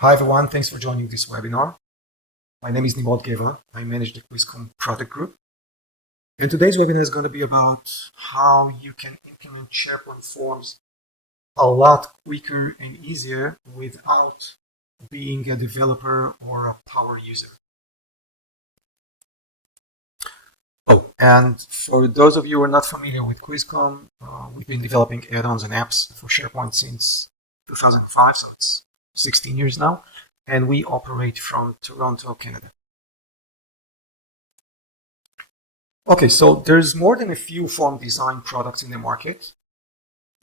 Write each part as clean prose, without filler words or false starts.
Hi everyone, thanks for joining this webinar. My name is Nimrod Geva. I manage the KWIZ product group. And today's webinar is going to be about how you can implement SharePoint Forms a lot quicker and easier without being a developer or a power user. Oh, and for those of you who are not familiar with KWIZ, we've been developing add-ons and apps for SharePoint since 2005, so it's 16 years now, and we operate from Toronto, Canada. Okay, so there's more than a few form design products in the market.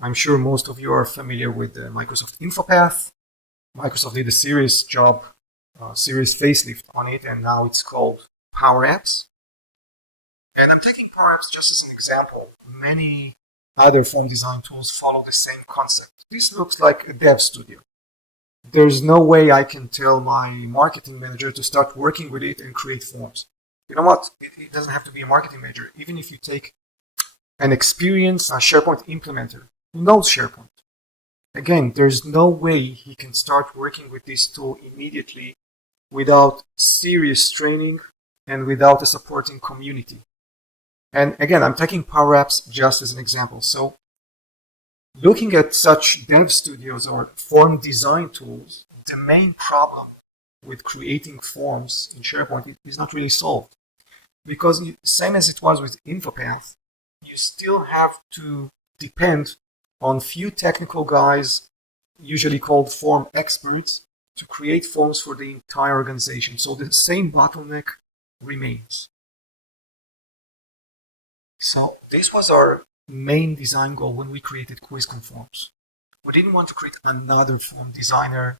I'm sure most of you are familiar with the Microsoft InfoPath. Microsoft did a serious job, serious facelift on it, and now it's called Power Apps. And I'm taking Power Apps just as an example. Many other form design tools follow the same concept. This looks like a dev studio. There's no way I can tell my marketing manager to start working with it and create forms. You know what? It doesn't have to be a marketing manager. Even if you take an experienced SharePoint implementer who knows SharePoint, again, there's no way he can start working with this tool immediately without serious training and without a supporting community. And again, I'm taking Power Apps just as an example. So looking at such dev studios or form design tools, the main problem with creating forms in SharePoint is not really solved. Because same as it was with InfoPath, you still have to depend on few technical guys, usually called form experts, to create forms for the entire organization. So the same bottleneck remains. So this was our main design goal when we created KWIZ Forms. We didn't want to create another form designer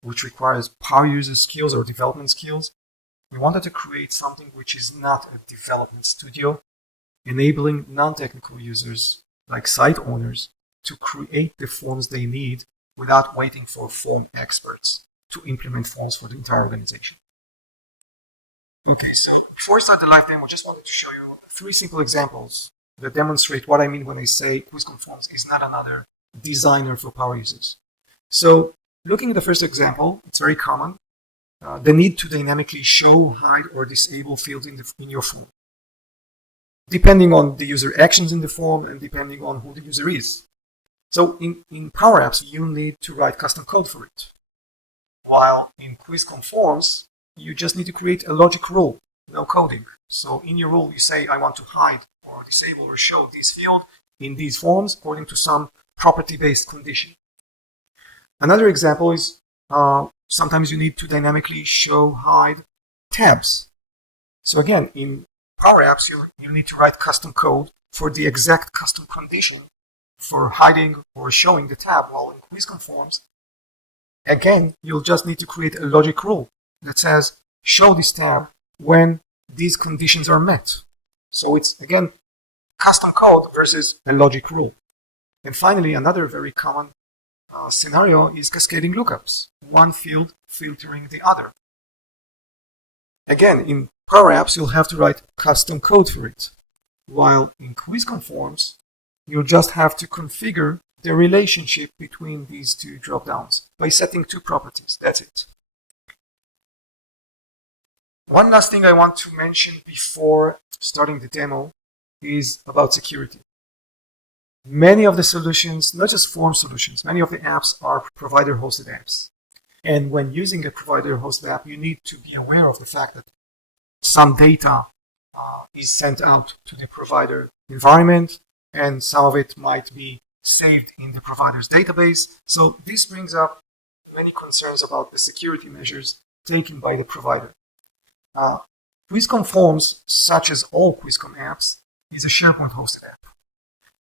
which requires power user skills or development skills. We wanted to create something which is not a development studio, enabling non-technical users like site owners to create the forms they need without waiting for form experts to implement forms for the entire organization. Okay, so before we start the live demo, I just wanted to show you 3 simple examples that demonstrate what I mean when I say KWIZ Forms is not another designer for power users. So looking at the first example, it's very common. The need to dynamically show, hide, or disable fields in your form, depending on the user actions in the form and depending on who the user is. So in Power Apps, you need to write custom code for it. While in KWIZ Forms, you just need to create a logic rule, no coding. So in your rule, you say, I want to hide or disable or show this field in these forms according to some property-based condition. Another example is sometimes you need to dynamically show, hide tabs. So again, in Power Apps, you need to write custom code for the exact custom condition for hiding or showing the tab. While in KWIZ Forms, again, you'll just need to create a logic rule that says, show this tab when these conditions are met. So it's, again, custom code versus a logic rule. And finally, another very common scenario is cascading lookups, one field filtering the other. Again, in Power Apps, you'll have to write custom code for it, while in KWIZ Forms, you'll just have to configure the relationship between these 2 dropdowns by setting 2 properties. That's it. One last thing I want to mention before starting the demo is about security. Many of the solutions, not just form solutions, many of the apps are provider-hosted apps. And when using a provider-hosted app, you need to be aware of the fact that some data is sent out to the provider environment, and some of it might be saved in the provider's database. So this brings up many concerns about the security measures taken by the provider. KWIZ Forms, such as all KWIZ apps, is a SharePoint hosted app.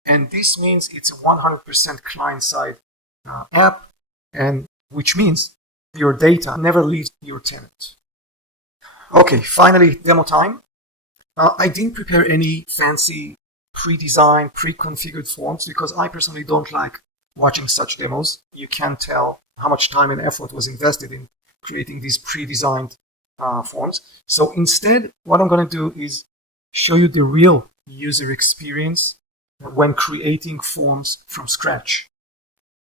And this means it's a 100% client-side app, and which means your data never leaves your tenant. Okay, finally, demo time. I didn't prepare any fancy pre-designed, pre-configured forms because I personally don't like watching such demos. You can't tell how much time and effort was invested in creating these pre-designed forms. So instead, what I'm going to do is show you the real user experience when creating forms from scratch.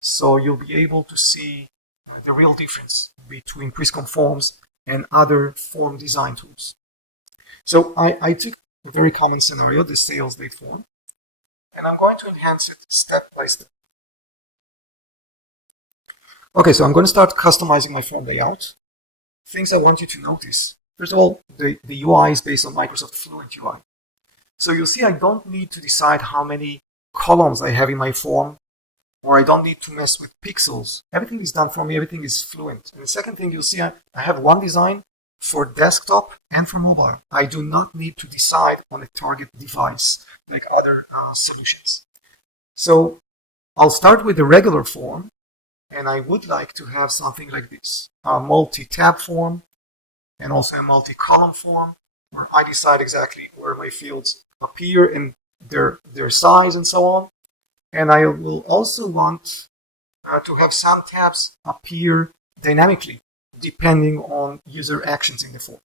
So you'll be able to see the real difference between QuizCon Forms and other form design tools. So I took a very common scenario, the sales date form, and I'm going to enhance it step by step. Okay, so I'm going to start customizing my form layout. Things I want you to notice. First of all, the UI is based on Microsoft Fluent UI. So you'll see I don't need to decide how many columns I have in my form, or I don't need to mess with pixels. Everything is done for me, everything is fluent. And the second thing you'll see, I have one design for desktop and for mobile. I do not need to decide on a target device like other solutions. So I'll start with the regular form, and I would like to have something like this, a multi-tab form and also a multi-column form, where I decide exactly where my fields appear and their size and so on. And I will also want to have some tabs appear dynamically, depending on user actions in the form.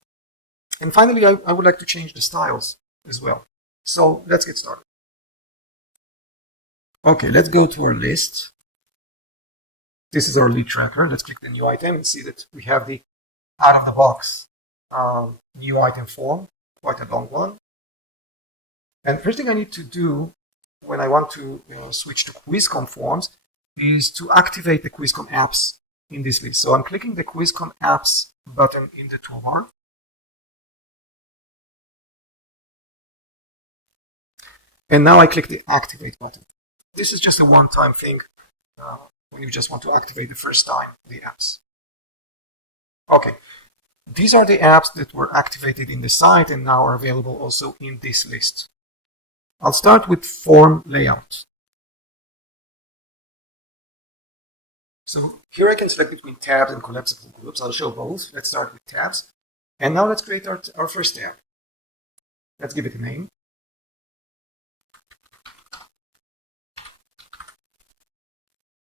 And finally, I would like to change the styles as well. So let's get started. Okay, let's go to our list. This is our lead tracker. Let's click the new item and see that we have the out-of-the-box new item form, quite a long one. And first thing I need to do when I want to switch to QuizCon Forms is to activate the QuizCon apps in this list. So I'm clicking the QuizCon apps button in the toolbar. And now I click the activate button. This is just a one-time thing when you just want to activate the first time the apps. Okay, these are the apps that were activated in the site and now are available also in this list. I'll start with form layout. So here I can select between tabs and collapsible groups. I'll show both. Let's start with tabs. And now let's create our first tab. Let's give it a name.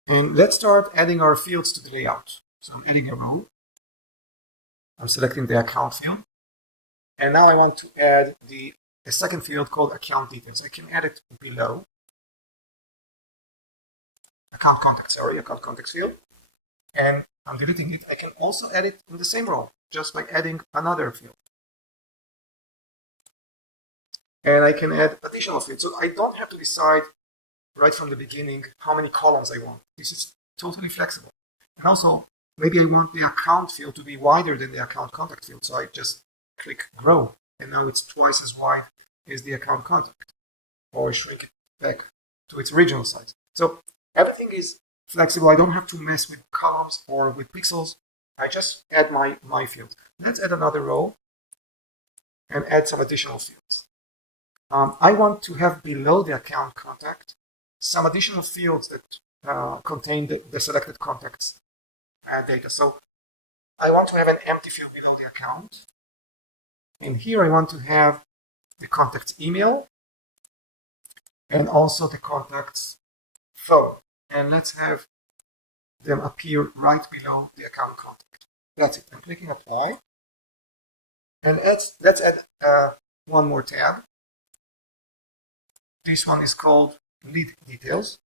And let's start adding our fields to the layout. So I'm adding a row. I'm selecting the account field. And now I want to add a second field called account details. I can add it below. Account context field. And I'm deleting it. I can also add it in the same row, just by adding another field. And I can add additional fields. So I don't have to decide right from the beginning how many columns I want. This is totally flexible. And also, maybe I want the account field to be wider than the account contact field. So I just click grow. And now it's twice as wide as the account contact. Or I shrink it back to its original size. So everything is flexible. I don't have to mess with columns or with pixels. I just add my fields. Let's add another row and add some additional fields. I want to have below the account contact some additional fields that contain the selected contacts data. So I want to have an empty field below the account. And here I want to have the contact's email and also the contact's phone. And let's have them appear right below the account contact. That's it. I'm clicking apply. And let's add one more tab. This one is called lead details.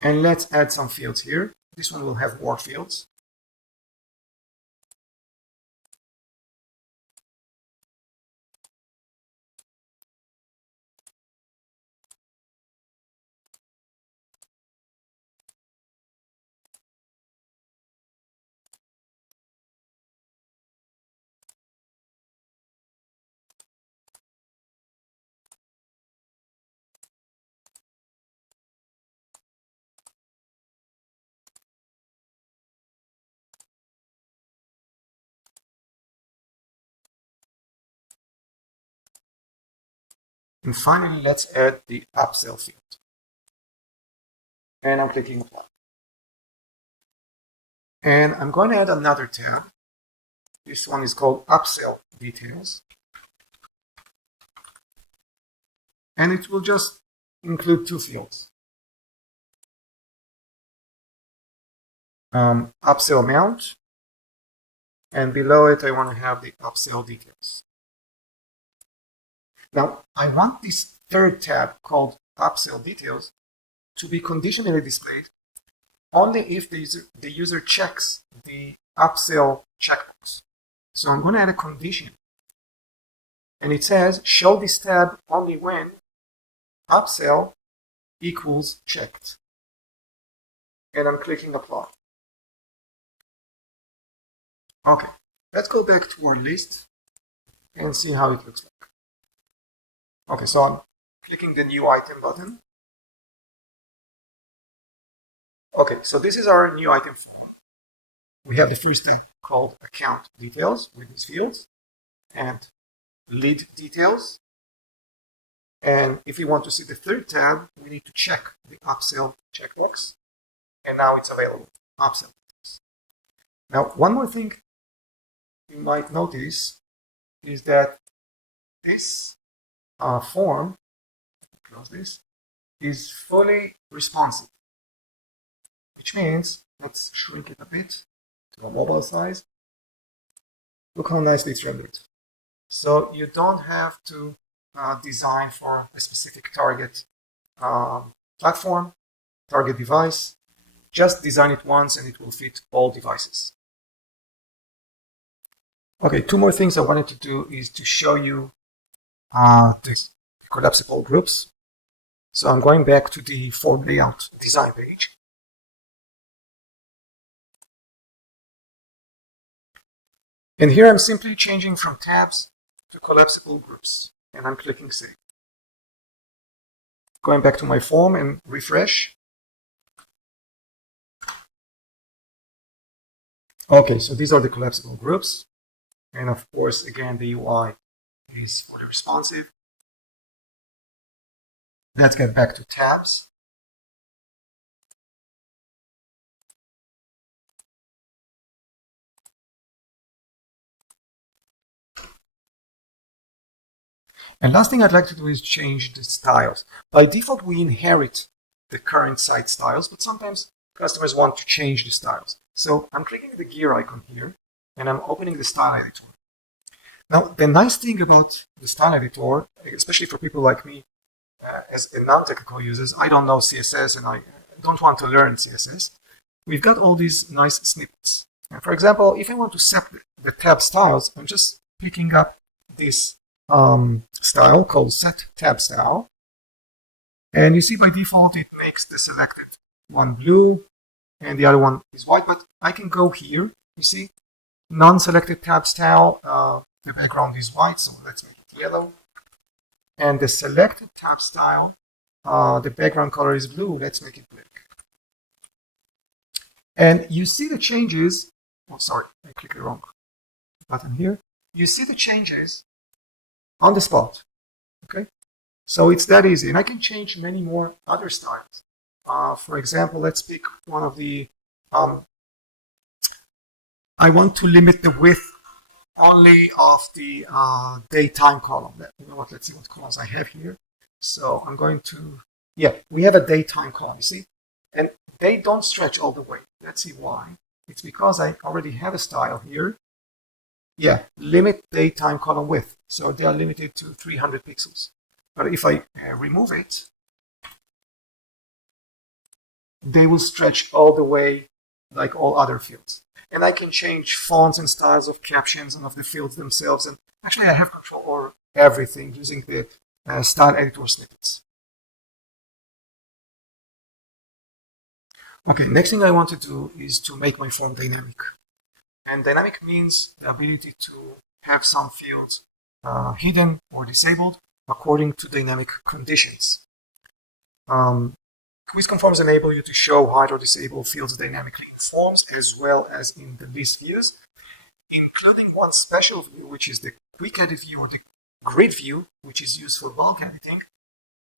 And let's add some fields here. This one will have word fields. And finally, let's add the upsell field. And I'm clicking apply. And I'm going to add another tab. This one is called upsell details. And it will just include two fields. Upsell amount. And below it, I want to have the upsell details. Now, I want this third tab called upsell details to be conditionally displayed only if the user checks the upsell checkbox. So I'm going to add a condition. And it says, show this tab only when upsell equals checked. And I'm clicking apply. Okay, let's go back to our list and see how it looks like. Okay, so I'm clicking the new item button. Okay, so this is our new item form. We have the first tab called account details with these fields and lead details. And if we want to see the third tab, we need to check the upsell checkbox. And now it's available, upsell. Now, one more thing you might notice is that this form, close this, is fully responsive, which means, let's shrink it a bit to a mobile size. Look how nicely it's rendered. So you don't have to design for a specific target platform, target device. Just design it once and it will fit all devices. Okay, two more things I wanted to do is to show you the collapsible groups. So I'm going back to the form layout design page. And here I'm simply changing from tabs to collapsible groups. And I'm clicking Save. Going back to my form and refresh. Okay, so these are the collapsible groups. And of course, again, the UI is fully responsive. Let's get back to tabs. And last thing I'd like to do is change the styles. By default, we inherit the current site styles, but sometimes customers want to change the styles. So I'm clicking the gear icon here, and I'm opening the style editor. Now, the nice thing about the style editor, especially for people like me, as a non-technical users, I don't know CSS and I don't want to learn CSS. We've got all these nice snippets. And for example, if I want to set the tab styles, I'm just picking up this style called set tab style. And you see by default, it makes the selected one blue and the other one is white, but I can go here, you see, non-selected tab style, the background is white, so let's make it yellow. And the selected tab style, the background color is blue, let's make it black. And you see the changes, oh sorry, I clicked the wrong button here. You see the changes on the spot, okay? So it's that easy, and I can change many more other styles. For example, let's pick one of the, I want to limit the width only of the daytime column. You know what, let's see what columns I have here. So I'm going to, yeah, we have a daytime column, you see? And they don't stretch all the way. Let's see why. It's because I already have a style here. Yeah, limit daytime column width. So they are limited to 300 pixels. But if I remove it, they will stretch all the way like all other fields. And I can change fonts and styles of captions and of the fields themselves. And actually, I have control over everything using the style editor snippets. Okay, next thing I want to do is to make my form dynamic. And dynamic means the ability to have some fields hidden or disabled according to dynamic conditions. KWIZ Forms enable you to show, hide, or disable fields dynamically in forms as well as in the list views, including one special view, which is the quick edit view or the grid view, which is used for bulk editing.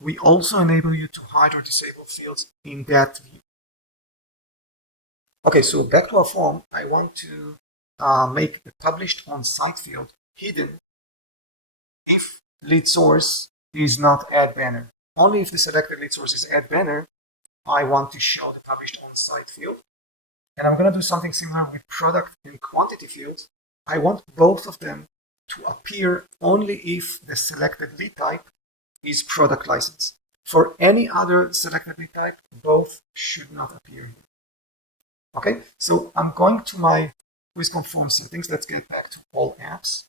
We also enable you to hide or disable fields in that view. Okay, so back to our form, I want to make the published on site field hidden if lead source is not add banner. Only if the selected lead source is add banner, I want to show the published on site field. And I'm going to do something similar with product and quantity fields. I want both of them to appear only if the selected lead type is product license. For any other selected lead type, both should not appear here. Okay, so I'm going to my KWIZ Conform settings. Let's get back to all apps.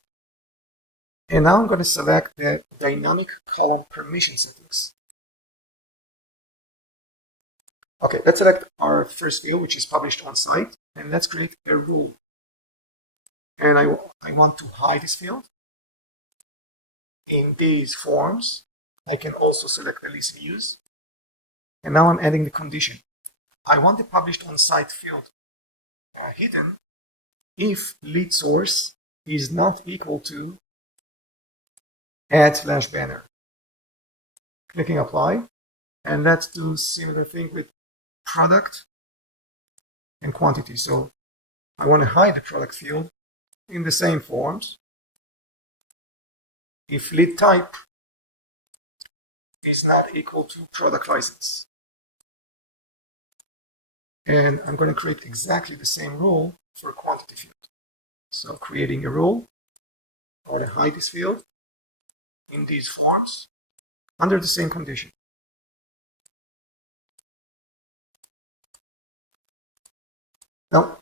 And now I'm going to select the dynamic column permission settings. Okay, let's select our first field, which is published on site, and let's create a rule. And I want to hide this field. In these forms, I can also select the list views. And now I'm adding the condition. I want the published on site field hidden if lead source is not equal to add/banner. Clicking apply, and let's do similar thing with product and quantity. So I want to hide the product field in the same forms if lead type is not equal to product license. And I'm going to create exactly the same rule for quantity field. So creating a rule, I want to hide this field in these forms under the same condition. Now,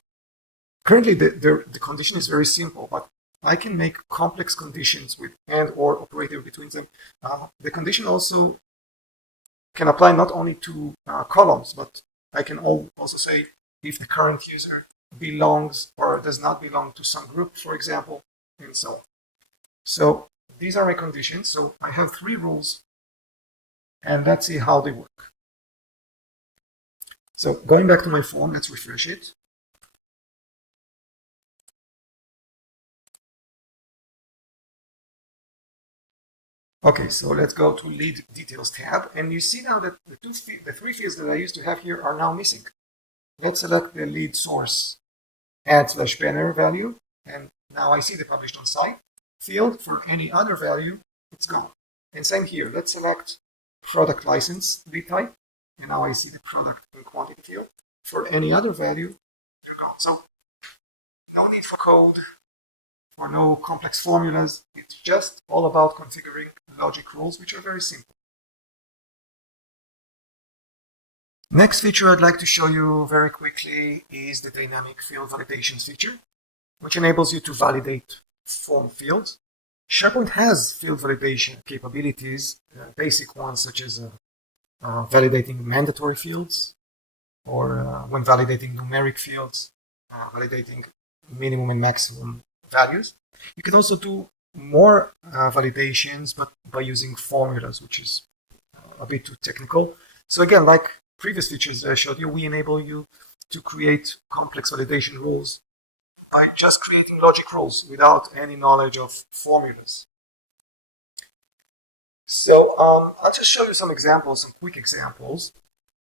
currently the condition is very simple, but I can make complex conditions with and/or operator between them. The condition also can apply not only to columns, but I can also say if the current user belongs or does not belong to some group, for example, and so on. So these are my conditions. So I have 3 rules, and let's see how they work. So going back to my form, let's refresh it. Okay, so let's go to lead details tab, and you see now that the 3 fields that I used to have here are now missing. Let's select the lead source add/banner value, and now I see the published on site field. For any other value, it's gone. And same here, let's select product license lead type, and now I see the product and quantity field. For any other value, they're gone. So no need for code or no complex formulas. It's just all about configuring logic rules, which are very simple. Next feature I'd like to show you very quickly is the dynamic field validations feature, which enables you to validate form fields. SharePoint has field validation capabilities, basic ones such as validating mandatory fields, or when validating numeric fields, validating minimum and maximum values. You can also do more validations, but by using formulas, which is a bit too technical. So again, like previous features I showed you, we enable you to create complex validation rules by just creating logic rules without any knowledge of formulas. So I'll just show you some examples, some quick examples.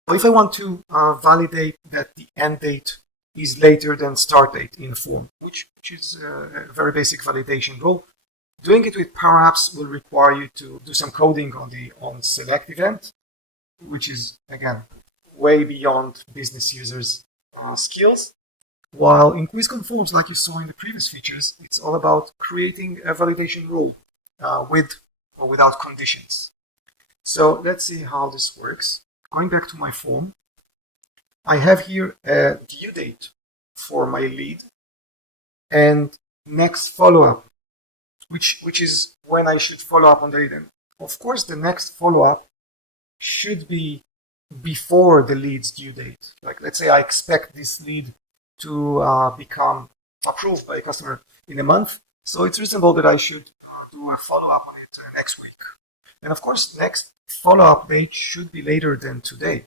If I want to validate that the end date is later than start date in a form, which is a very basic validation rule, doing it with Power Apps will require you to do some coding on the onSelect event, which is, again, way beyond business users' skills. While in KWIZ Conforms, like you saw in the previous features, it's all about creating a validation rule with or without conditions. So let's see how this works. Going back to my form, I have here a due date for my lead and next follow-up, which is when I should follow up on the lead. And of course, the next follow-up should be before the lead's due date. Like, let's say I expect this lead to become approved by a customer in a month. So it's reasonable that I should do a follow-up on it next week. And of course, next follow-up date should be later than today.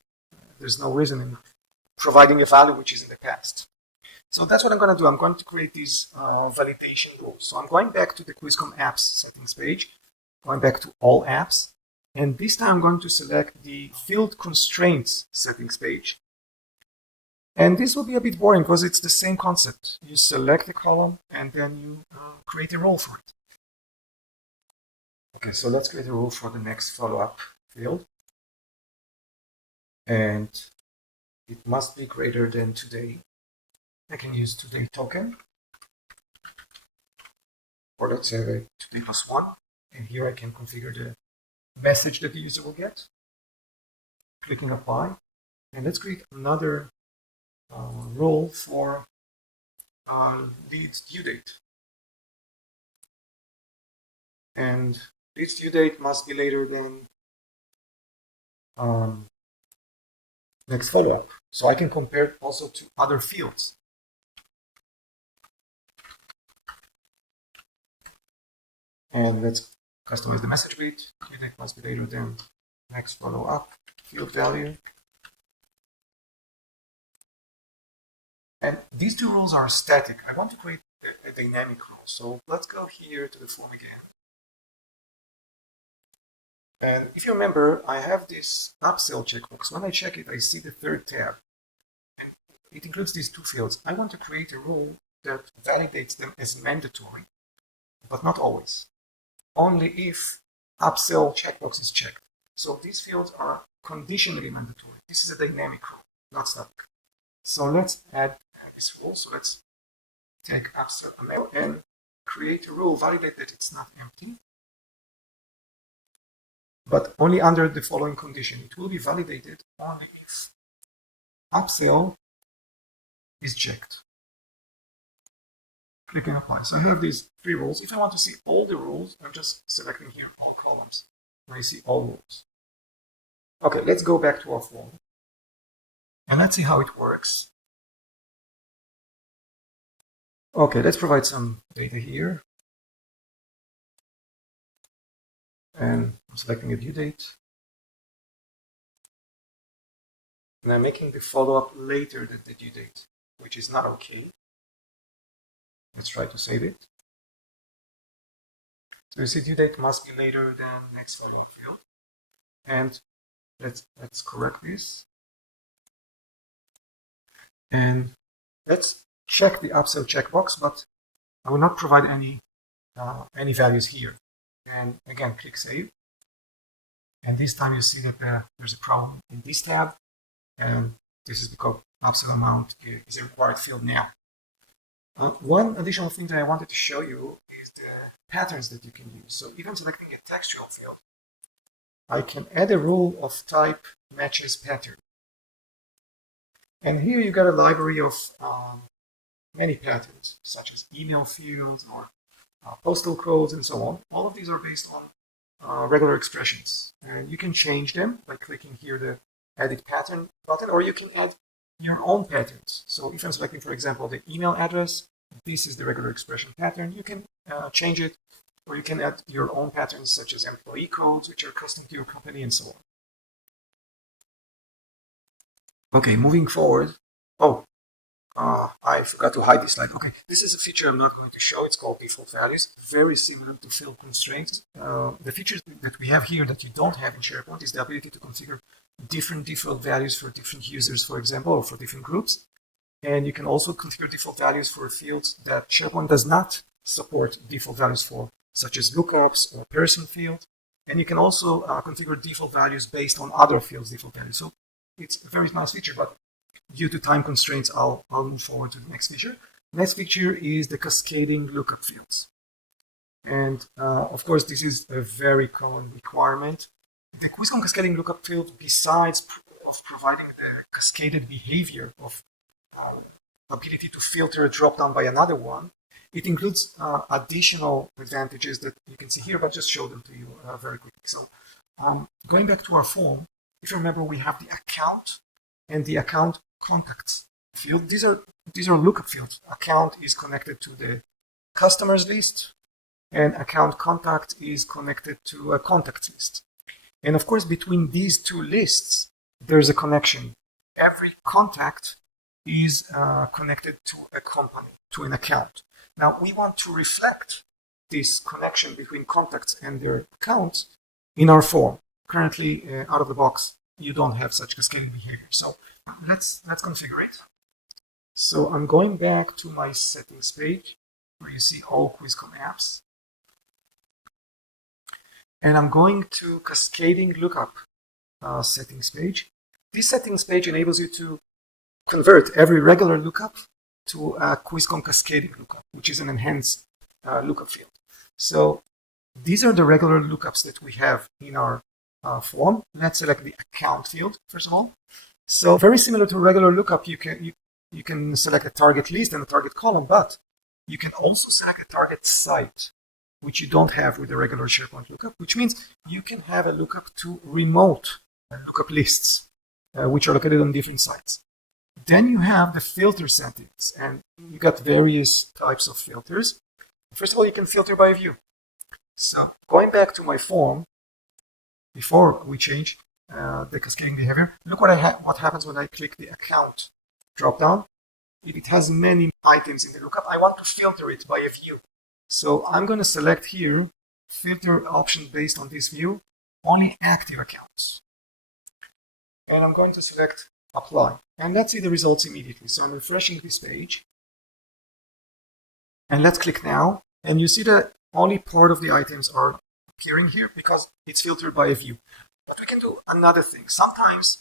There's no reason in providing a value which is in the past. So that's what I'm going to do. I'm going to create these validation rules. So I'm going back to the QuizCon apps settings page, going back to all apps. And this time I'm going to select the field constraints settings page. And this will be a bit boring because it's the same concept. You select the column and then you create a rule for it. Okay, so let's create a rule for the next follow-up field. And it must be greater than today. I can use today token. Or let's say today plus 1. And here I can configure the message that the user will get. Clicking apply. And let's create another rule for lead due date. And lead due date must be later than next follow-up. So I can compare it also to other fields. And let's customize the message bit. Due date must be later than next follow-up field value. And these two rules are static. I want to create a dynamic rule. So let's go here to the form again. And if you remember, I have this upsell checkbox. When I check it, I see the third tab. And it includes these two fields. I want to create a rule that validates them as mandatory, but not always. Only if upsell checkbox is checked. So these fields are conditionally mandatory. This is a dynamic rule, not static. So let's add this rule. So let's take upsell and create a rule, validate that it's not empty, but only under the following condition. It will be validated only if upsell is checked. Click and apply. So I have these three rules. If I want to see all the rules, I'm just selecting here all columns, and I see all rules. Okay, let's go back to our form. And let's see how it works. Okay, let's provide some data here. And I'm selecting a due date. And I'm making the follow-up later than the due date, which is not okay. Let's try to save it. So you see due date must be later than next follow-up field. And let's correct this. And let's check the upsell checkbox, but I will not provide any values here. And again, click Save. And this time you see that there's a problem in this tab. And this is because upsell amount is a required field now. One additional thing that I wanted to show you is the patterns that you can use. So even selecting a textual field, I can add a rule of type matches pattern. And here you got a library of many patterns, such as email fields or postal codes and so on. All of these are based on regular expressions. And you can change them by clicking here the Edit Pattern button, or you can add your own patterns. So if I'm selecting, for example, the email address, this is the regular expression pattern. You can change it, or you can add your own patterns, such as employee codes, which are custom to your company, and so on. Okay, moving forward. Oh, I forgot to hide this slide. Okay, this is a feature I'm not going to show. It's called default values, very similar to field constraints. The features that we have here that you don't have in SharePoint is the ability to configure different default values for different users, for example, or for different groups. And you can also configure default values for fields that SharePoint does not support default values for, such as lookups or person field. And you can also configure default values based on other fields' default values. So it's a very nice feature, but due to time constraints, I'll move forward to the next feature. Next feature is the cascading lookup fields. And of course, this is a very common requirement. The KWIZ cascading lookup field, besides of providing the cascaded behavior of ability to filter a dropdown by another one, it includes additional advantages that you can see here, but just show them to you very quickly. So going back to our form, if you remember, we have the account and the account contacts field. These are lookup fields. Account is connected to the customers list, and account contact is connected to a contacts list. And of course, between these two lists, there's a connection. Every contact is connected to a company, to an account. Now, we want to reflect this connection between contacts and their accounts in our form. Currently, out of the box, you don't have such cascading behavior. So let's configure it. So I'm going back to my settings page where you see all QuizCon apps. And I'm going to cascading lookup settings page. This settings page enables you to convert every regular lookup to a QuizCon cascading lookup, which is an enhanced lookup field. So these are the regular lookups that we have in our form. Let's select the account field, first of all. So very similar to regular lookup, you you can select a target list and a target column, but you can also select a target site, which you don't have with the regular SharePoint lookup, which means you can have a lookup to remote lookup lists, which are located on different sites. Then you have the filter settings, and you got various types of filters. First of all, you can filter by view. So going back to my form, before we change the cascading behavior, look what happens when I click the account dropdown. If it has many items in the lookup, I want to filter it by a view. So I'm going to select here, filter option based on this view, only active accounts. And I'm going to select apply. And let's see the results immediately. So I'm refreshing this page. And let's click now. And you see that only part of the items are appearing here because it's filtered by a view. But we can do another thing. Sometimes,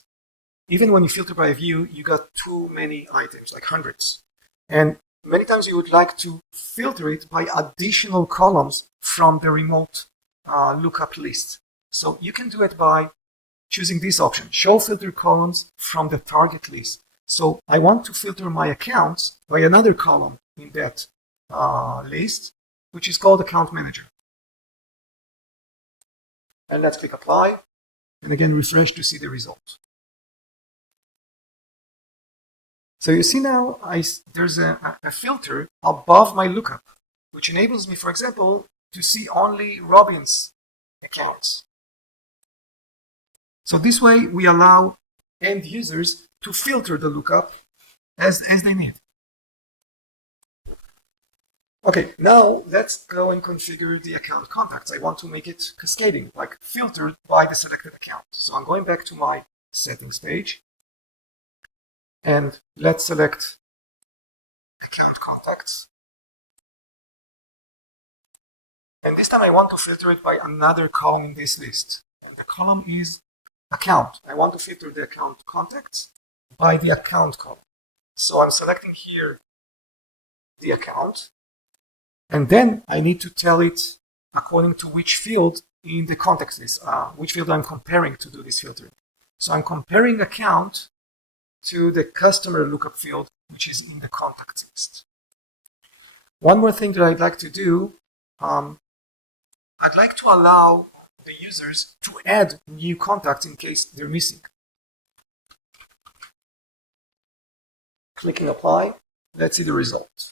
even when you filter by a view, you got too many items, like hundreds. And many times you would like to filter it by additional columns from the remote lookup list. So you can do it by choosing this option, show filter columns from the target list. So I want to filter my accounts by another column in that list, which is called account manager. And let's click apply, and again refresh to see the result. So you see now there's a filter above my lookup, which enables me, for example, to see only Robin's accounts. So this way we allow end users to filter the lookup as they need. Okay, now let's go and configure the account contacts. I want to make it cascading, like filtered by the selected account. So I'm going back to my settings page. And let's select account contacts. And this time I want to filter it by another column in this list. And the column is account. I want to filter the account contacts by the account column. So I'm selecting here the account. And then I need to tell it according to which field in the context list, which field I'm comparing to do this filtering. So I'm comparing account to the customer lookup field, which is in the contacts list. One more thing that I'd like to do, I'd like to allow the users to add new contacts in case they're missing. Clicking apply, let's see the result.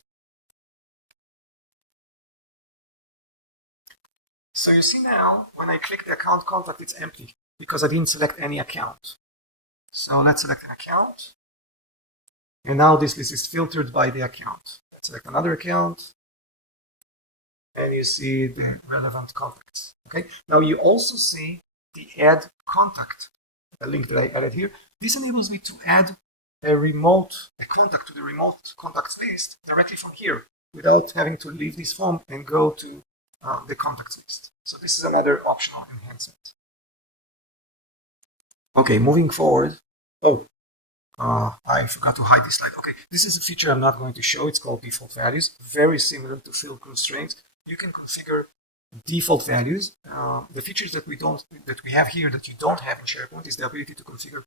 So you see now, when I click the account contact, it's empty because I didn't select any account. So let's select an account. And now this list is filtered by the account. Let's select another account. And you see the relevant contacts. Okay. Now you also see the add contact, the link that I added here. This enables me to add a contact to the remote contacts list directly from here without having to leave this form and go to the contacts list. So this is another optional enhancement. Okay, moving forward. Oh, I forgot to hide this slide. Okay, this is a feature I'm not going to show. It's called default values. Very similar to field constraints. You can configure default values. The features that we have here that you don't have in SharePoint is the ability to configure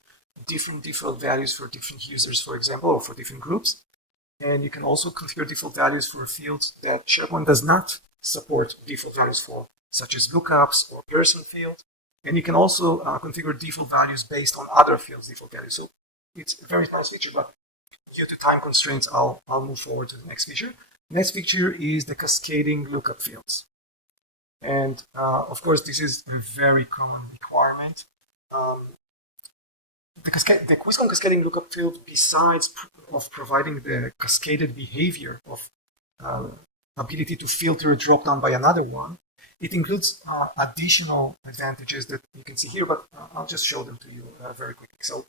different default values for different users, for example, or for different groups. And you can also configure default values for fields that SharePoint does not support default values for, such as lookups or person field. And you can also configure default values based on other fields' default values. So it's a very nice feature, but due to time constraints, I'll move forward to the next feature. Next feature is the cascading lookup fields. And of course, this is a very common requirement. The KWIZ cascading lookup field, besides providing the cascaded behavior of ability to filter a dropdown by another one, it includes additional advantages that you can see here, but I'll just show them to you very quickly. So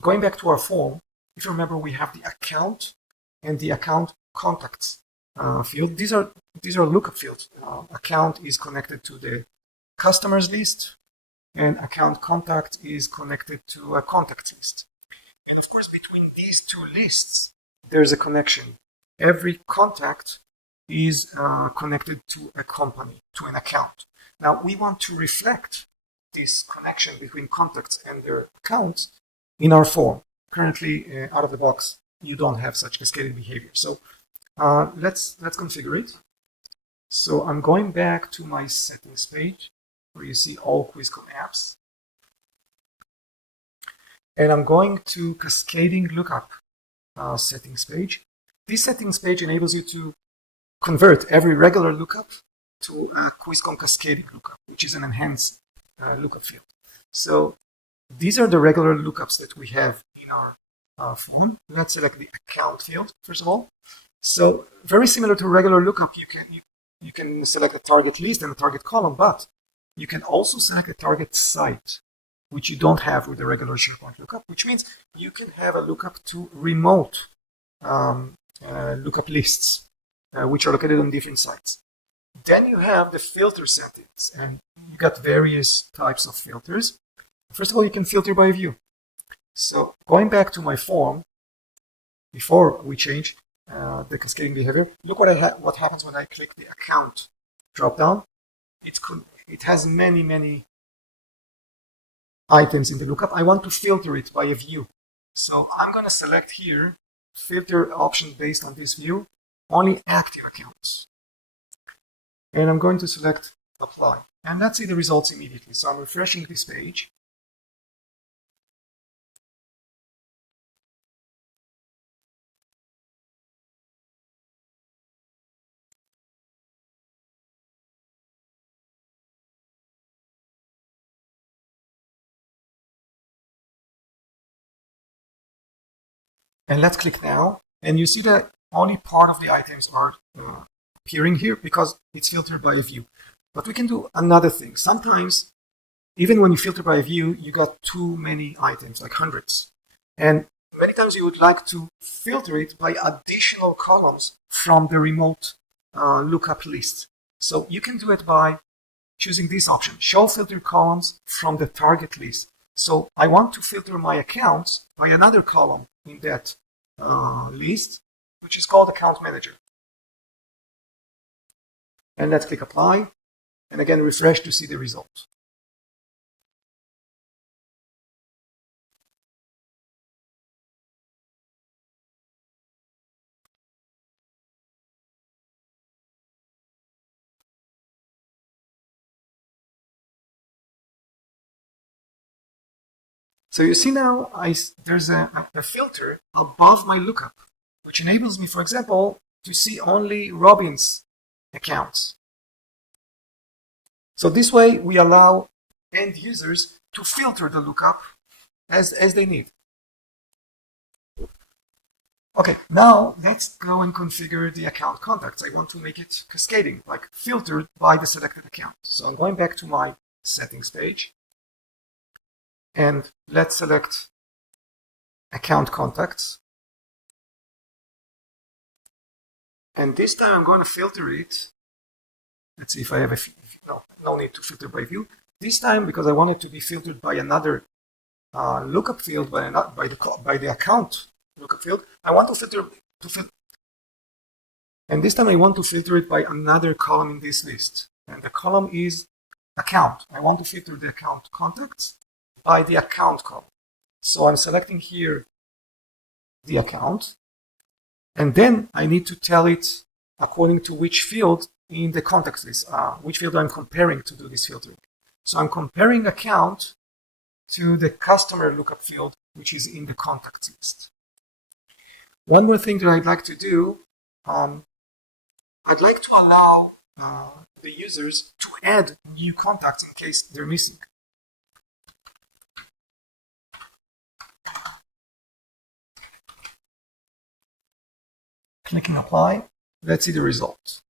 going back to our form, if you remember, we have the account and the account contacts field. These are lookup fields. Account is connected to the customers list, and account contact is connected to a contact list. And of course, between these two lists, there's a connection. Every contact is connected to a company, to an account. Now, we want to reflect this connection between contacts and their accounts in our form. Currently, out of the box, you don't have such cascading behavior. So let's configure it. So I'm going back to my settings page where you see all QuizCon apps. And I'm going to cascading lookup settings page. This settings page enables you to convert every regular lookup to a QuizCon cascading lookup, which is an enhanced lookup field. So these are the regular lookups that we have in our form. Let's select the account field, first of all. So very similar to regular lookup, you can select a target list and a target column, but you can also select a target site, which you don't have with the regular SharePoint lookup, which means you can have a lookup to remote lookup lists, which are located on different sites. Then you have the filter settings, and you got various types of filters. First of all, you can filter by view. So going back to my form, before we change the cascading behavior, look what happens when I click the account dropdown. It has many items in the lookup. I want to filter it by a view. So I'm going to select here, filter option based on this view, only active accounts. And I'm going to select apply. And let's see the results immediately. So I'm refreshing this page. And let's click now. And you see that only part of the items are appearing here because it's filtered by a view. But we can do another thing. Sometimes, even when you filter by a view, you got too many items, like hundreds. And many times you would like to filter it by additional columns from the remote lookup list. So you can do it by choosing this option, show filter columns from the target list. So I want to filter my accounts by another column in that list, which is called Account Manager. And let's click Apply, and again refresh to see the result. So you see now there's a filter above my lookup, which enables me, for example, to see only Robin's accounts. So this way we allow end users to filter the lookup as they need. Okay, now let's go and configure the account contacts. I want to make it cascading, like filtered by the selected account. So I'm going back to my settings page. And let's select account contacts. And this time I'm going to filter it. Let's see if I have no need to filter by view. This time, because I want it to be filtered by another lookup field, by the account lookup field, I want to filter. And this time I want to filter it by another column in this list. And the column is account. I want to filter the account contacts by the account column. So I'm selecting here the account, and then I need to tell it according to which field in the contacts list, which field I'm comparing to do this filtering. So I'm comparing account to the customer lookup field, which is in the contacts list. One more thing that I'd like to do, I'd like to allow the users to add new contacts in case they're missing. Clicking apply, let's see the result.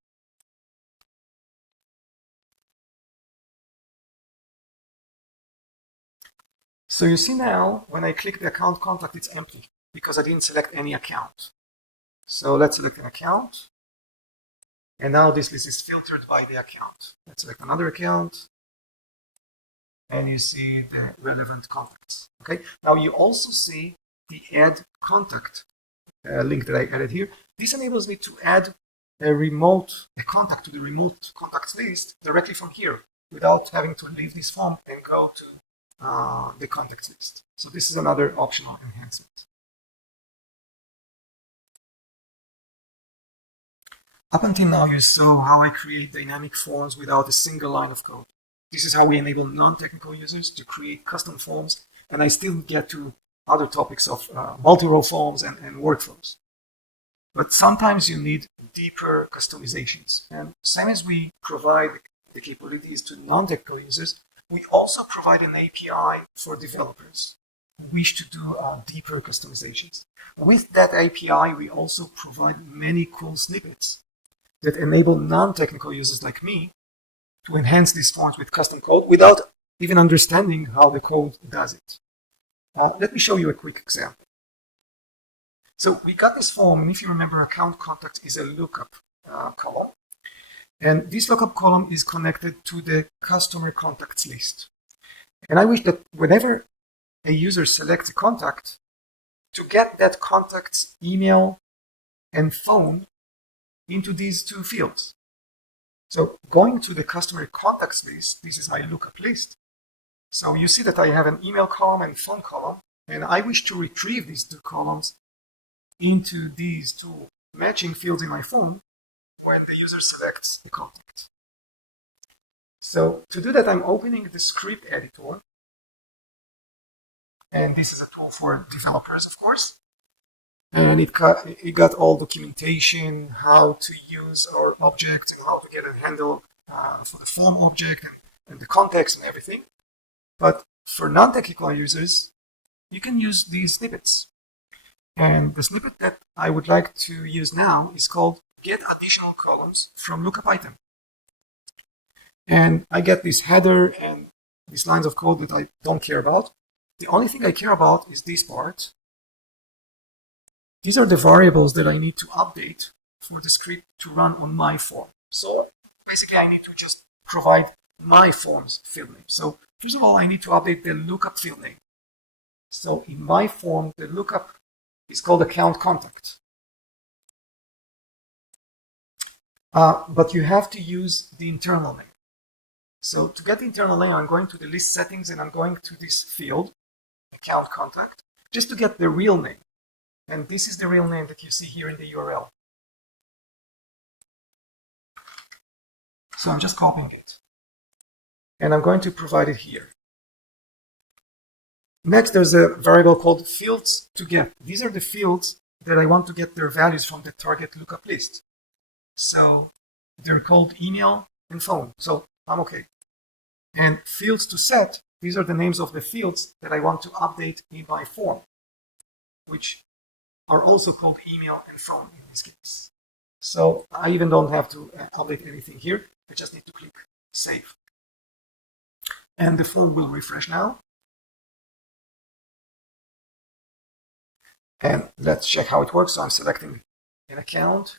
So you see now, when I click the account contact, it's empty because I didn't select any account. So let's select an account. And now this list is filtered by the account. Let's select another account. And you see the relevant contacts. Okay. Now you also see the add contact link that I added here. This enables me to add a contact to the remote contacts list directly from here without having to leave this form and go to the contacts list. So this is another optional enhancement. Up until now, you saw how I create dynamic forms without a single line of code. This is how we enable non-technical users to create custom forms, and I still get to other topics of multi-row forms and workflows. But sometimes you need deeper customizations. And same as we provide the capabilities to non-technical users, we also provide an API for developers who wish to do deeper customizations. With that API, we also provide many cool snippets that enable non-technical users like me to enhance these forms with custom code without even understanding how the code does it. Let me show you a quick example. So we got this form, and if you remember, account contact is a lookup column. And this lookup column is connected to the customer contacts list. And I wish that whenever a user selects a contact, to get that contact's email and phone into these two fields. So going to the customer contacts list, this is my lookup list. So you see that I have an email column and phone column, and I wish to retrieve these two columns into these two matching fields in my phone when the user selects the contact. So to do that, I'm opening the script editor. And this is a tool for developers, of course. And it got all documentation, how to use our objects and how to get a handle for the form object and the context and everything. But for non-technical users, you can use these snippets. And the snippet that I would like to use now is called Get Additional Columns from Lookup Item. And I get this header and these lines of code that I don't care about. The only thing I care about is this part. These are the variables that I need to update for the script to run on my form. So basically, I need to just provide my form's field name. So first of all, I need to update the lookup field name. So in my form, the lookup is called account contact. But you have to use the internal name. So to get the internal name, I'm going to the list settings and I'm going to this field, account contact, just to get the real name. And this is the real name that you see here in the URL. So I'm just copying it. And I'm going to provide it here. Next, there's a variable called fields to get. These are the fields that I want to get their values from the target lookup list. So they're called email and phone. So I'm okay. And fields to set, these are the names of the fields that I want to update in my form, which are also called email and phone in this case. So I even don't have to update anything here. I just need to click save. And the form will refresh now. And let's check how it works. So I'm selecting an account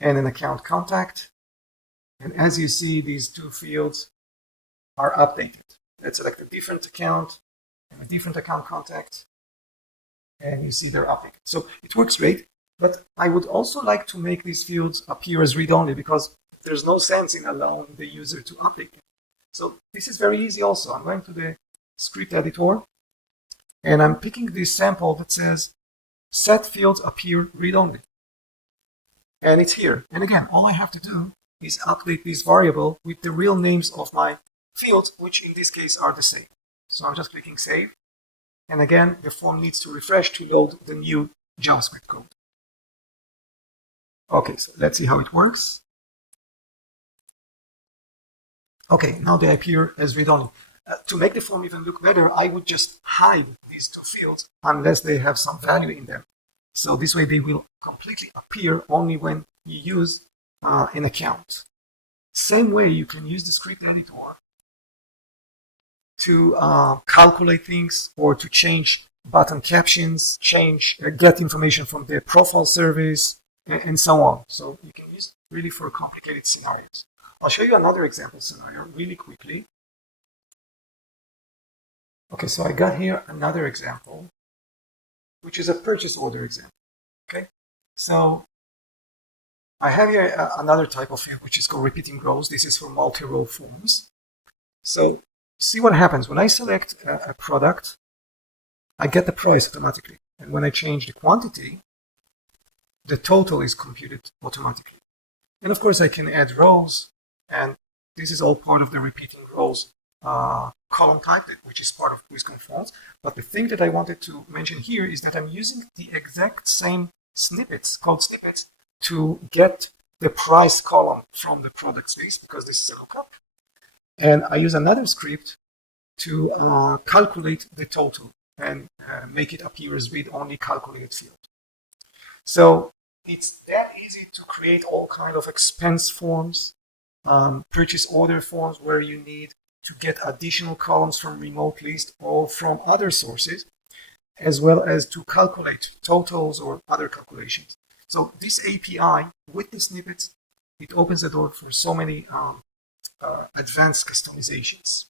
and an account contact. And as you see, these two fields are updated. Let's select a different account and a different account contact. And you see they're updated. So it works great, but I would also like to make these fields appear as read-only because there's no sense in allowing the user to update it. So this is very easy also. I'm going to the script editor and I'm picking this sample that says set fields appear read-only. And it's here. And again, all I have to do is update this variable with the real names of my fields, which in this case are the same. So I'm just clicking save. And again, the form needs to refresh to load the new JavaScript code. Okay, so let's see how it works. Okay, now they appear as read-only. To make the form even look better, I would just hide these two fields unless they have some value in them. So this way they will completely appear only when you use an account. Same way you can use the script editor to calculate things or to change button captions, get information from the profile service, and so on. So you can use it really for complicated scenarios. I'll show you another example scenario really quickly. Okay, so I got here another example, which is a purchase order example. Okay, so I have here another type of field, which is called repeating rows. This is for multi-row forms. So see what happens when I select a product, I get the price automatically. And when I change the quantity, the total is computed automatically. And of course, I can add rows, and this is all part of the repeating rows column type, which is part of KWIZ Forms. But the thing that I wanted to mention here is that I'm using the exact same snippets, code snippets, to get the price column from the product space, because this is a lookup. And I use another script to calculate the total and make it appear as read-only calculated field. So it's that easy to create all kind of expense forms, purchase order forms where you need to get additional columns from remote list or from other sources, as well as to calculate totals or other calculations. So this API with the snippets, it opens the door for so many advanced customizations.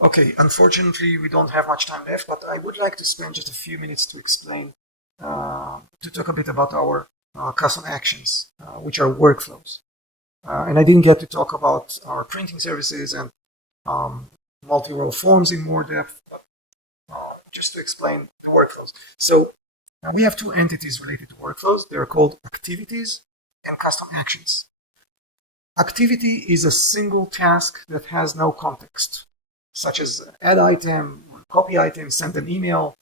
Okay, unfortunately, we don't have much time left, but I would like to spend just a few minutes to explain, to talk a bit about our custom actions, which are workflows. And I didn't get to talk about our printing services and multi-row forms in more depth, but just to explain the workflows. So we have two entities related to workflows. They're called activities and custom actions. Activity is a single task that has no context, such as add item, copy item, send an email,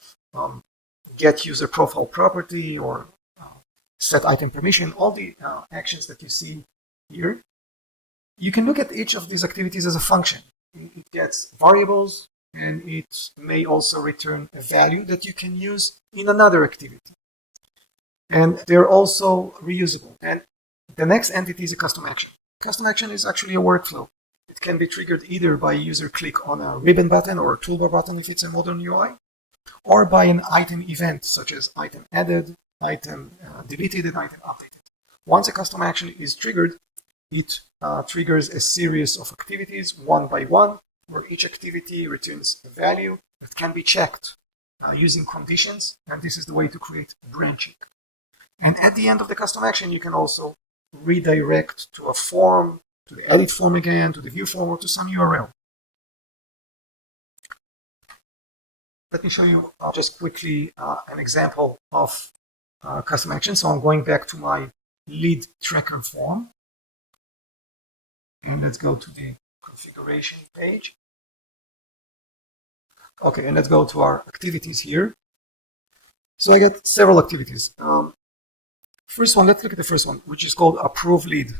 get user profile property, or set item permission, all the actions that you see here. You can look at each of these activities as a function. It gets variables, and it may also return a value that you can use in another activity. And they're also reusable. And the next entity is a custom action. Custom action is actually a workflow. It can be triggered either by a user click on a ribbon button or a toolbar button if it's a modern UI, or by an item event such as item added, item deleted, and item updated. Once a custom action is triggered, it triggers a series of activities one by one, where each activity returns a value that can be checked using conditions, and this is the way to create branching. And at the end of the custom action, you can also redirect to a form, to the edit form again, to the view form, or to some URL. Let me show you just quickly an example of custom action. So I'm going back to my lead tracker form. And let's go to the configuration page. Okay, and let's go to our activities here. So I got several activities. First one, let's look at the first one, which is called approve lead.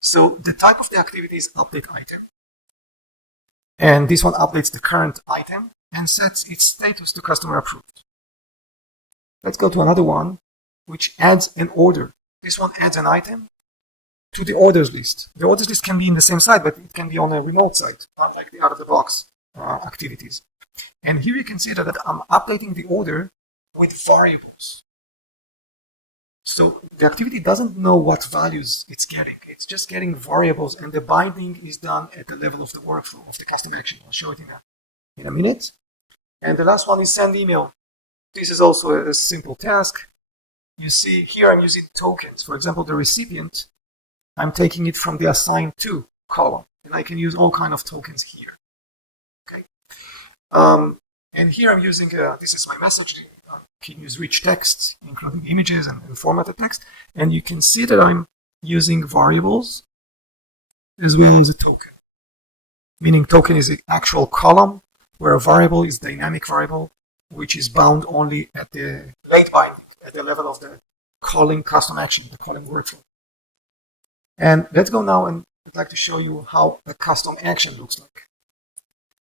So the type of the activity is update item. And this one updates the current item and sets its status to customer approved. Let's go to another one, which adds an order. This one adds an item to the orders list. The orders list can be in the same site, but it can be on a remote site, unlike the out-of-the-box activities. And here you can see that I'm updating the order with variables. So the activity doesn't know what values it's getting. It's just getting variables, and the binding is done at the level of the workflow, of the custom action. I'll show it in a minute. And the last one is send email. This is also a simple task. You see here I'm using tokens. For example, the recipient, I'm taking it from the assigned to column, and I can use all kind of tokens here. Okay. And here I'm using, this is my message. I can use rich text, including images and formatted text. And you can see that I'm using variables as well as a token. Meaning token is the actual column, where a variable is dynamic variable, which is bound only at the late binding, at the level of the calling custom action, the calling workflow. And let's go now, and I'd like to show you how a custom action looks like.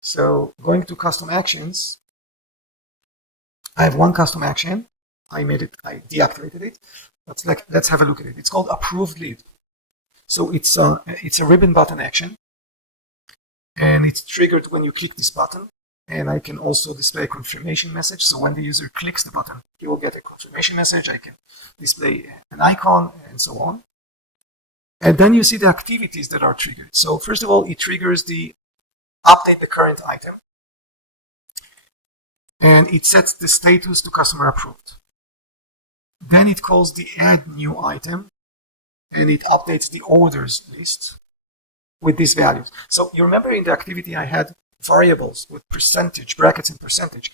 So going to custom actions, I have one custom action. I deactivated it. Let's have a look at it. It's called approved lead. So it's a ribbon button action, and it's triggered when you click this button. And I can also display a confirmation message. So when the user clicks the button, he will get a confirmation message. I can display an icon and so on. And then you see the activities that are triggered. So first of all, it triggers the update the current item. And it sets the status to customer approved. Then it calls the add new item, and it updates the orders list with these values. So you remember in the activity I had variables with percentage, brackets and percentage.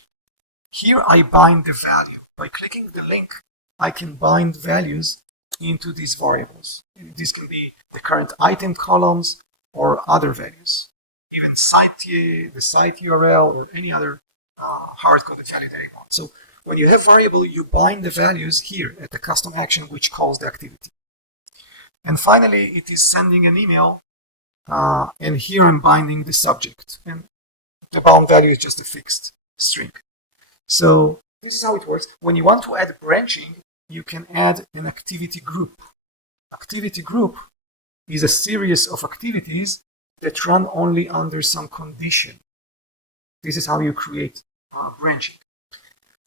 Here I bind the value. By clicking the link, I can bind values into these variables. This can be the current item columns or other values, even the site URL or any other hard-coded value that you want. So when you have variable, you bind the values here at the custom action, which calls the activity. And finally, it is sending an email, and here I'm binding the subject. And the bound value is just a fixed string. So this is how it works. When you want to add branching, you can add an activity group. Activity group is a series of activities that run only under some condition. This is how you create branching.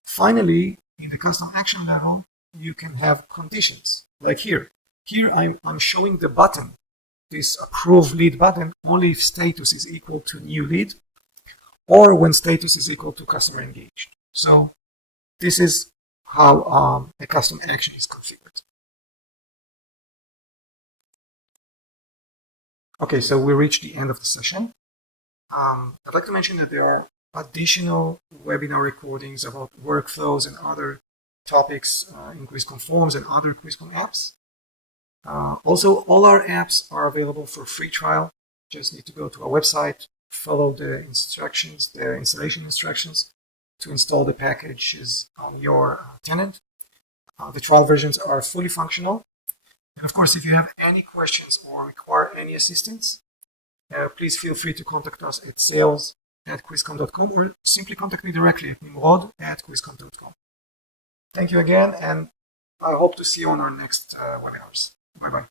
Finally, in the custom action level, you can have conditions. Like here. Here I'm showing the button, this approve lead button, only if status is equal to new lead or when status is equal to customer engaged. So this is how a custom action is configured. Okay, so we reached the end of the session. I'd like to mention that there are additional webinar recordings about workflows and other topics in QuizCon Forms and other QuizCon apps. Also, all our apps are available for free trial. Just need to go to our website, follow the instructions, the installation instructions to install the packages on your tenant. The trial versions are fully functional. And of course, if you have any questions or require any assistance, please feel free to contact us at sales@quizcon.com or simply contact me directly at nimrod@quizcon.com. Thank you again, and I hope to see you on our next webinars. Bye-bye.